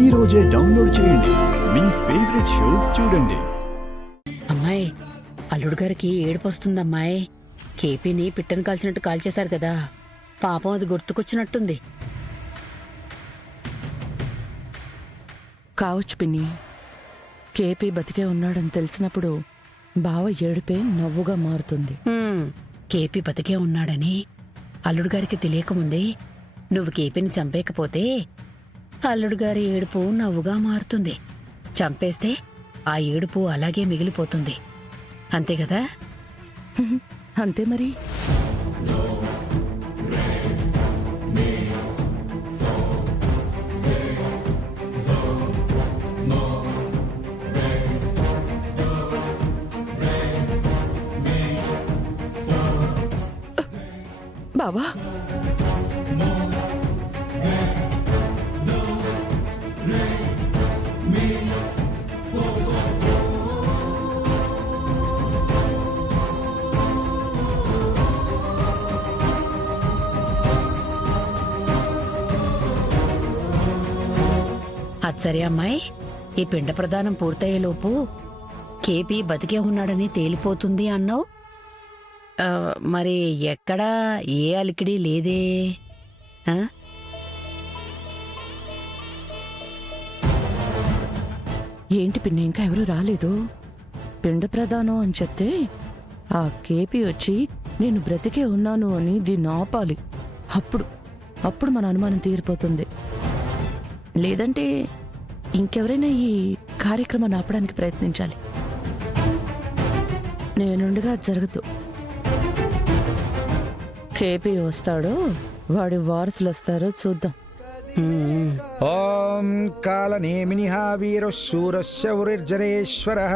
ఈ రోజే డౌన్లోడ్ చేయండి. మీ ఫేవరెట్ షోస్ చూడండి. అమ్మాయి, అల్లుడు గారికి ఏడుపు వస్తుందమ్మాయి. కేపీని పిట్టను కాల్చినట్టు కాల్చేశారు కదా, పాపం అది గుర్తుకొచ్చినట్టుంది. కావచ్చు పిన్ని. కేపీ బతికే ఉన్నాడని తెలిసినప్పుడు బావ ఏడుపే నవ్వుగా మారుతుంది. కేపీ బతికే ఉన్నాడని అల్లుడు గారికి తెలియకముందే నువ్వు కేపీని చంపేకపోతే అల్లుడు గారి ఏడుపు నవ్వుగా మారుతుంది. చంపేస్తే ఆ ఏడుపు అలాగే మిగిలిపోతుంది. అంతే కదా? అంతే మరి. బావా, అచ్చరే అమ్మాయి, ఈ పిండ ప్రదానం పూర్తయ్యేలోపు కేపీ బతికే ఉన్నాడని తేలిపోతుంది అన్నావు. మరి ఎక్కడా ఏ అలికిడి లేదే? ఆ? ఏంటి పిన్ని, ఇంకా ఎవరు రాలేదు? పిండ ప్రదానం అని చెప్తే ఆ కేపీ వచ్చి నేను బ్రతికే ఉన్నాను అని దీన్ని ఆపాలి. అప్పుడు మన అనుమానం తీరిపోతుంది. లేదంటే ఇంకెవరైనా ఈ కార్యక్రమాన్ని ఆపడానికి ప్రయత్నించాలి. నేనుండగా జరగదు. కేపీ వస్తాడో వాడి వారసులు వస్తారో చూద్దాం. ఓం కాలనేమినిః వీరః శూరస్య ఉరిర్జనేశ్వరః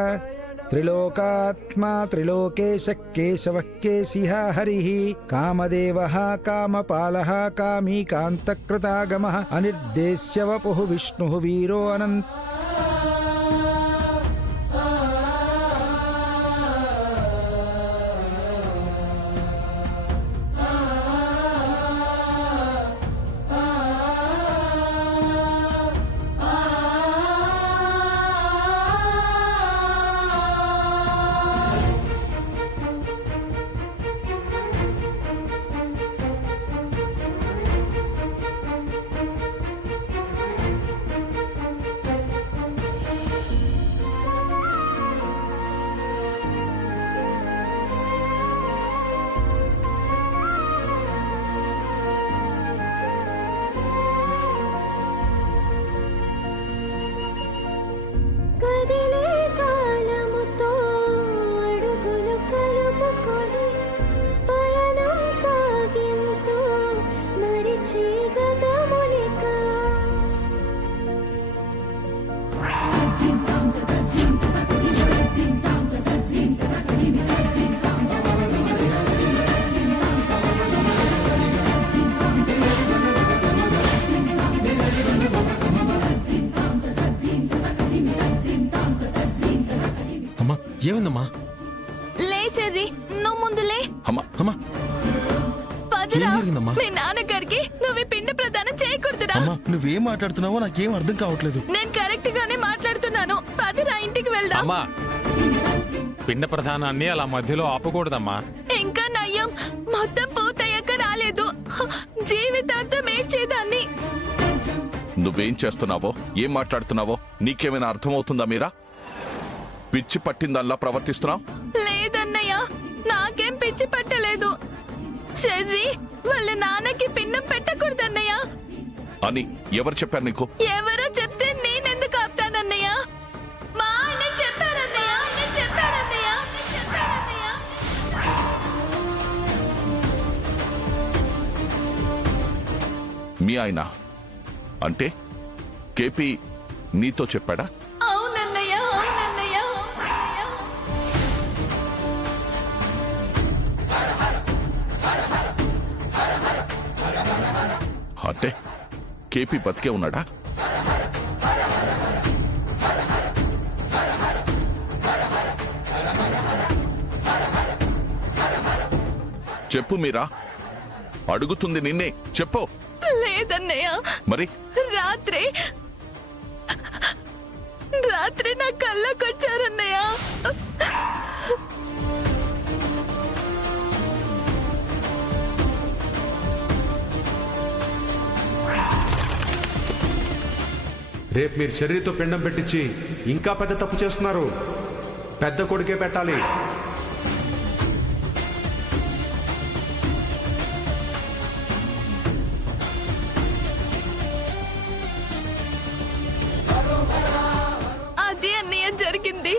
త్రిలోకాత్మా త్రిలోకేశః కేశవః కేశిః హరిః కామదేవః కామపాలః కామీకాంతకృతాగమః అనిర్దేశ్య వపుః విష్ణుః వీరో అనంత. ఏమైందమ్మా? లే చెర్రీ, నువ్వు ముందులే. అమ్మా, పదరా. మీ నాన్నగారికి నువ్వు పిండ ప్రదానం చేయకూడదురా. అమ్మా, నువ్వేం మాట్లాడుతున్నావో నాకేం అర్థం కావట్లేదు. నేను కరెక్ట్ గానే మాట్లాడుతున్నాను. పదరా, ఇంటికి వెళ్దాం. అమ్మా, పిండ ప్రధానాన్ని అలా మధ్యలో ఆపకూడదమ్మా. ఇంకా నయ్యం, మొత్తం పూర్తయ్యాక రాలేదు. జీవితాంతం ఏడ్చేదాన్ని. నువ్వేం చేస్తున్నావో, ఏం మాట్లాడుతున్నావో నీకేమైనా అర్థమవుతుందా? మీరా పిచ్చి పట్టిందల్లా ప్రవర్తిస్తున్నావు. లేదన్నయ్య, నాకేం పిచ్చి పట్టలేదు. చెర్రీ వాళ్ళ నాన్నకి పిండం పెట్టకూడదన్నయ్య అని ఎవరు చెప్పారు నీకు? ఎవరో చెప్తే నేనెందుకు ఆపుతానన్నయ్య? మా ఆయన చెప్పారన్నయ్య. మీ ఆయన అంటే కేపీ నీతో చెప్పాడా? అంటే కేపీ బతికే ఉన్నాడా? చెప్పు మీరా, అడుగుతుంది నిన్నే, చెప్పు. లేదన్నయ్య, మరి రాత్రి రాత్రి నా కళ్ళకొచ్చారన్నయ్య. రేపు మీరు చెర్రీతో పిండం పెట్టించి ఇంకా పెద్ద తప్పు చేస్తున్నారు. పెద్ద కొడుకే పెట్టాలి. అది అన్నయ్య జరిగింది.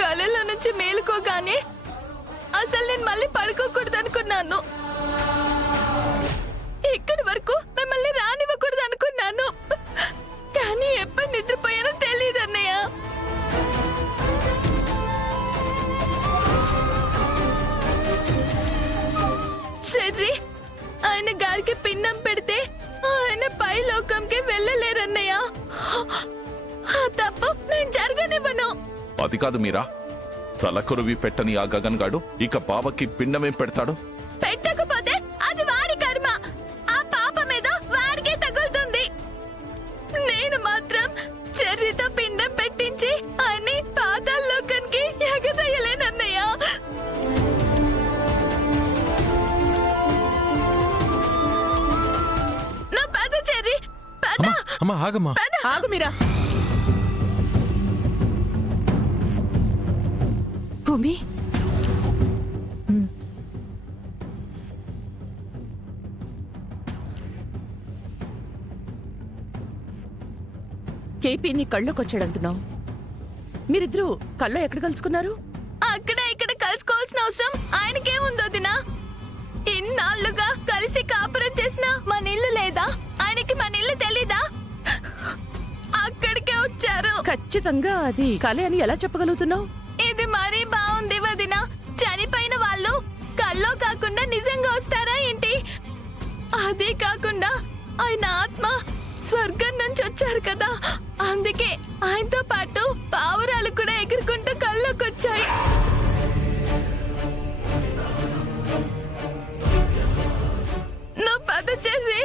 కళలో నుంచి మేలుకోగానే అసలు నేను మళ్ళీ పడుకోకూడదు అనుకున్నాను. ఇక్కడి వరకు మిమ్మల్ని రానివ్వకూడదు అనుకున్నాను. కానీ ఎప్పుడు నిద్రపోయానో తెలియదు అన్నయ్య. చెర్రీ ఆయన గారికి పిండం పెడితే ఆయన పై లోకంకి వెళ్ళలేరన్నయ్య. ఆ తప్పు నేను జరగనివ్వను. అది కాదు మీరా, తలకొరువి పెట్టని ఆ గగన్ గాడు ఇక బావకి పిండమేం పెడతాడు? పెట్టకపోతే అది వాడి కర్మ. ఆ పాప మీద వాడికే తగులుతుంది. నేను మాత్రం చెర్రీతో పిండం పెట్టించి అని పాతాళ లోకానికి ఎగదయ్యలేనన్నయ్య. నా పద చెర్రీ, పద. అమ్మా ఆగమ్మా. ఆగు మీరా. భూమి, కేపీ నీ కళ్ళకొచ్చాడంటున్నావు. మీరిద్దరూ కళ్ళు ఎక్కడ కలుసుకున్నారు? అక్కడ ఇక్కడ కలుసుకోవాల్సిన అవసరం ఆయనకేముందో దినా. ఇన్నాళ్లుగా కలిసి కాపురం చేసిన మన ఇల్లు లేదా? ఆయనకి మన ఇల్లు తెలీదా? అక్కడికే వచ్చారు. ఖచ్చితంగా అది కలే అని ఎలా చెప్పగలుగుతున్నావు? ఇది మరీ బాగుంది వదిన. చనిపోయిన వాళ్ళు కల్లో కాకుండా నిజంగా వస్తారా ఏంటి? అదే కాకుండా ఆయన ఆత్మ స్వర్గం నుంచి వచ్చారు కదా, అందుకే ఆయనతో పాటు పావురాలు కూడా ఎగురుకుంటూ కల్లోకొచ్చాయి. నువ్వు పద చెర్రీ,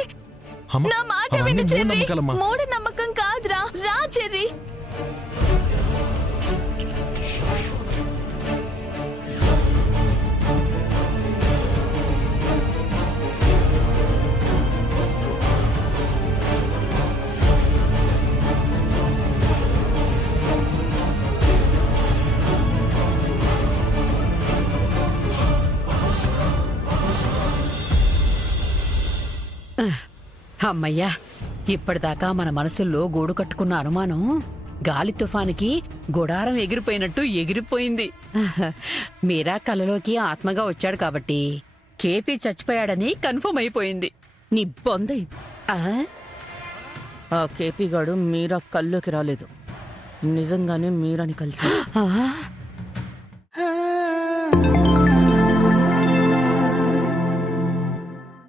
అమ్మా, నా మాట అవన్నీ విను చెర్రీ. మూఢనమ్మకాలమ్మా. మూఢ నమ్మకం కాదురా, రా చెర్రీ. అమ్మయ్యా, ఇప్పటిదాకా మన మనసుల్లో గూడు కట్టుకున్న అనుమానం గాలి తుఫానికి గుడారం ఎగిరిపోయినట్టు ఎగిరిపోయింది. మీరా కలలోకి ఆత్మగా వచ్చాడు కాబట్టి కేపీ చచ్చిపోయాడని కన్ఫర్మ్ అయిపోయింది. నీ బొంద ఇది. ఆ? ఆ కేపీ గాడు మీరా కల్లోకి రాలేదు. నిజంగానే మీరాని కలిసి ఆ?